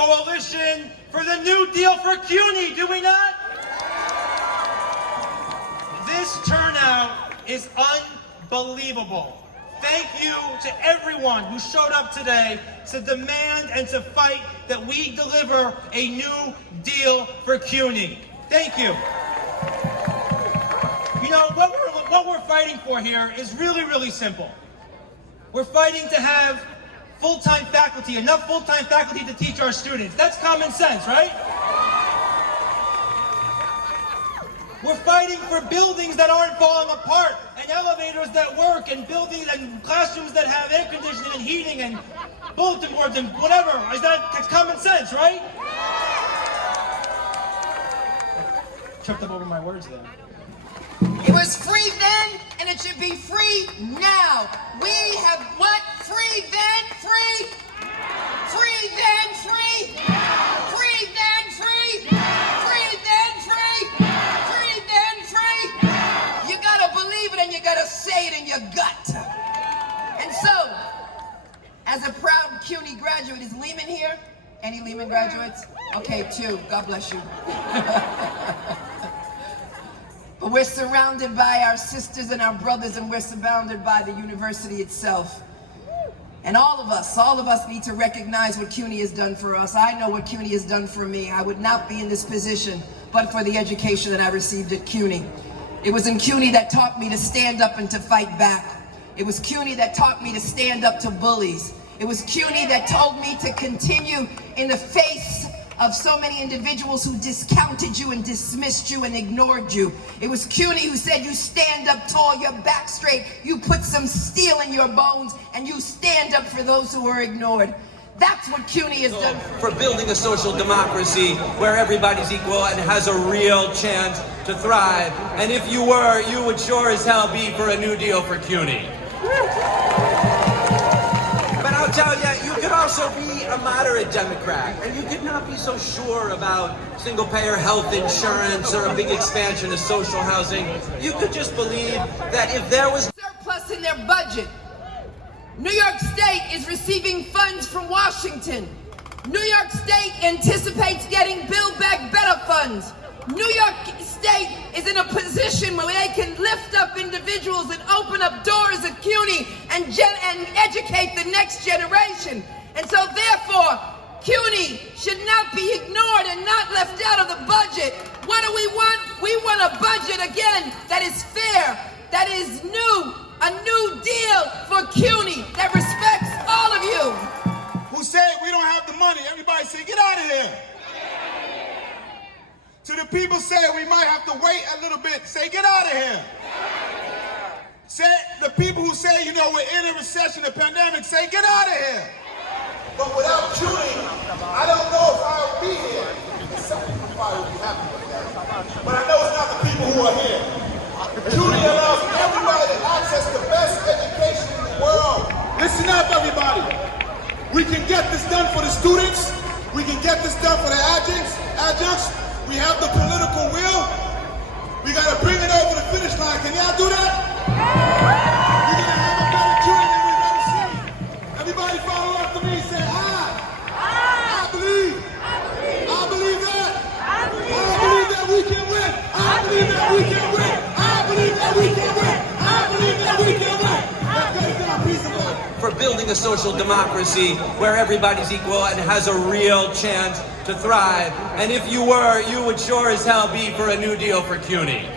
coalition for the New Deal for CUNY, do we not? This turnout is unbelievable. Thank you to everyone who showed up today to demand and to fight that we deliver a New Deal for CUNY. Thank you. You know, what we're fighting for here is really, really simple. We're fighting to have full-time faculty, enough full-time faculty to teach our students. That's common sense, right? We're fighting for buildings that aren't falling apart, and elevators that work, and buildings and classrooms that have air conditioning and heating and bulletin boards and whatever. That's common sense, right? Tripped up over my words there. It was free then, and it should be free now. We have what? Free then, free? Free then, free? Free then, free? Free then, free? Free then, free? You gotta believe it and you gotta say it in your gut. And so, as a proud CUNY graduate, is Lehman here? Any Lehman graduates? Okay, 2. God bless you. But we're surrounded by our sisters and our brothers, and we're surrounded by the university itself. And all of us need to recognize what CUNY has done for us. I know what CUNY has done for me. I would not be in this position but for the education that I received at CUNY. It was in CUNY that taught me to stand up and to fight back. It was CUNY that taught me to stand up to bullies. It was CUNY that told me to continue in the face of so many individuals who discounted you and dismissed you and ignored you. It was CUNY who said you stand up tall, your back straight, you put some steel in your bones, and you stand up for those who are ignored. That's what CUNY has done for building a social democracy where everybody's equal and has a real chance to thrive. And if you were, you would sure as hell be for a New Deal for CUNY. But I'll tell you, you could also be a moderate Democrat, and you could not be so sure about single-payer health insurance or a big expansion of social housing. You could just believe that if there was surplus in their budget. New York State is receiving funds from Washington. New York State anticipates getting Build Back Better funds. New York State is in a position where they can lift up individuals and open up doors at CUNY and educate the next generation. And so therefore, CUNY should not be ignored and not left out of the budget. What do we want? We want a budget, again, that is fair, that is new, a new deal for CUNY that respects all of you. Who said we don't have the money? Everybody say, get out of here. To the people saying we might have to wait a little bit, say, get out of here. Say, the people who say, you know, we're in a recession, a pandemic, say, get out of here. But without CUNY, I don't know if I would be here. Some people probably would be happy with that. But I know it's not the people who are here. CUNY allows everybody to access the best education in the world. Listen up, everybody. We can get this done for the students. We can get this done for the adjuncts. We have the political will. We got to bring it over the finish line. Can y'all do that? We're going to have a better CUNY than we've ever seen. Everybody follow up to me. Say, I believe. I believe that. I believe that we can win. I believe that we can win. I believe that we can win. I believe that we can win. Let's get it down, peace and love. For building a social democracy where everybody's equal and has a real chance to thrive. And if you were, you would sure as hell be for a New Deal for CUNY.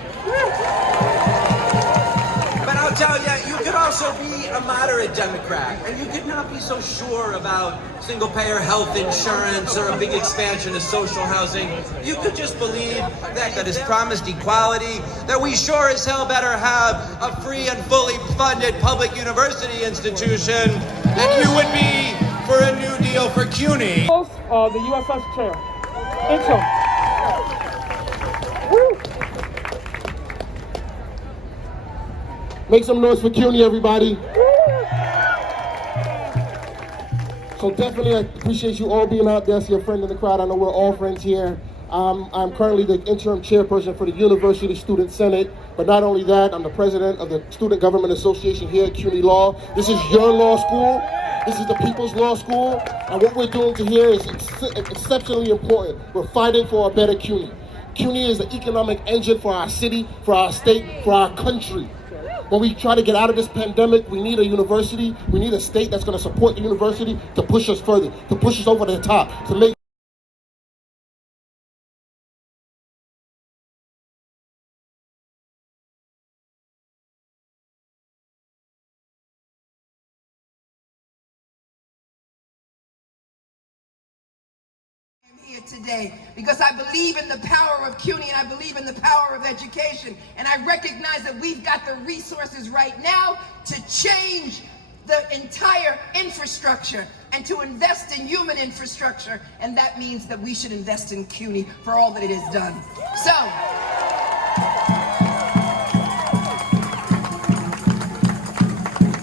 But I'll tell you, you could also be a moderate Democrat, and you could not be so sure about single-payer health insurance or a big expansion of social housing. You could just believe that is promised equality, that we sure as hell better have a free and fully funded public university institution, and you would be for a New Deal for CUNY. The USS chair. Intro. Woo. Make some noise for CUNY, everybody. So definitely I appreciate you all being out there. I see a friend in the crowd. I know we're all friends here. I'm currently the interim chairperson for the University Student Senate. But not only that, I'm the president of the Student Government Association here at CUNY Law. This is your law school. This is the people's law school. And what we're doing here is exceptionally important. We're fighting for a better CUNY. CUNY is the economic engine for our city, for our state, for our country. When we try to get out of this pandemic, we need a university, we need a state that's going to support the university to push us further, to push us over the top, to make here today because I believe in the power of CUNY and I believe in the power of education, and I recognize that we've got the resources right now to change the entire infrastructure and to invest in human infrastructure, and that means that we should invest in CUNY for all that it has done. So,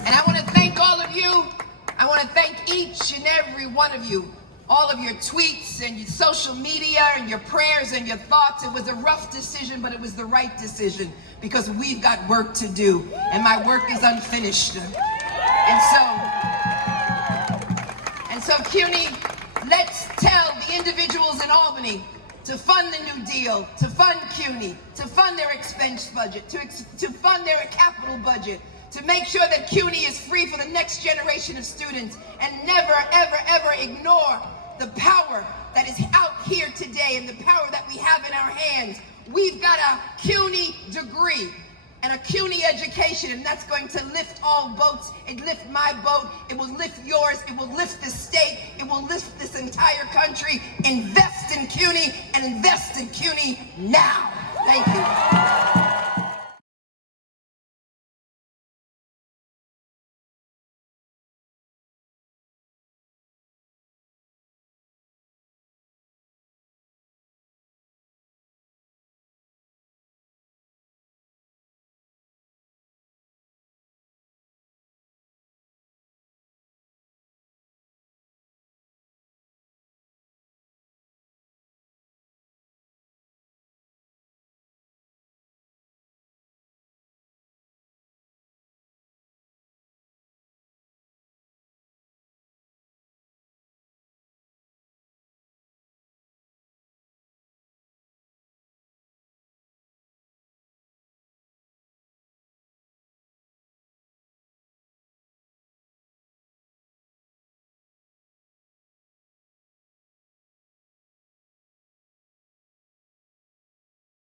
and I want to thank all of you. I want to thank each and every one of you. All of your tweets and your social media and your prayers and your thoughts. It was a rough decision, but it was the right decision because we've got work to do and my work is unfinished. And so CUNY, let's tell the individuals in Albany to fund the New Deal, to fund CUNY, to fund their expense budget, to fund their capital budget, to make sure that CUNY is free for the next generation of students, and never, ever, ever ignore the power that is out here today and the power that we have in our hands. We've got a CUNY degree and a CUNY education, and that's going to lift all boats. It lifts my boat, it will lift yours, it will lift the state, it will lift this entire country. Invest in CUNY and invest in CUNY now. Thank you.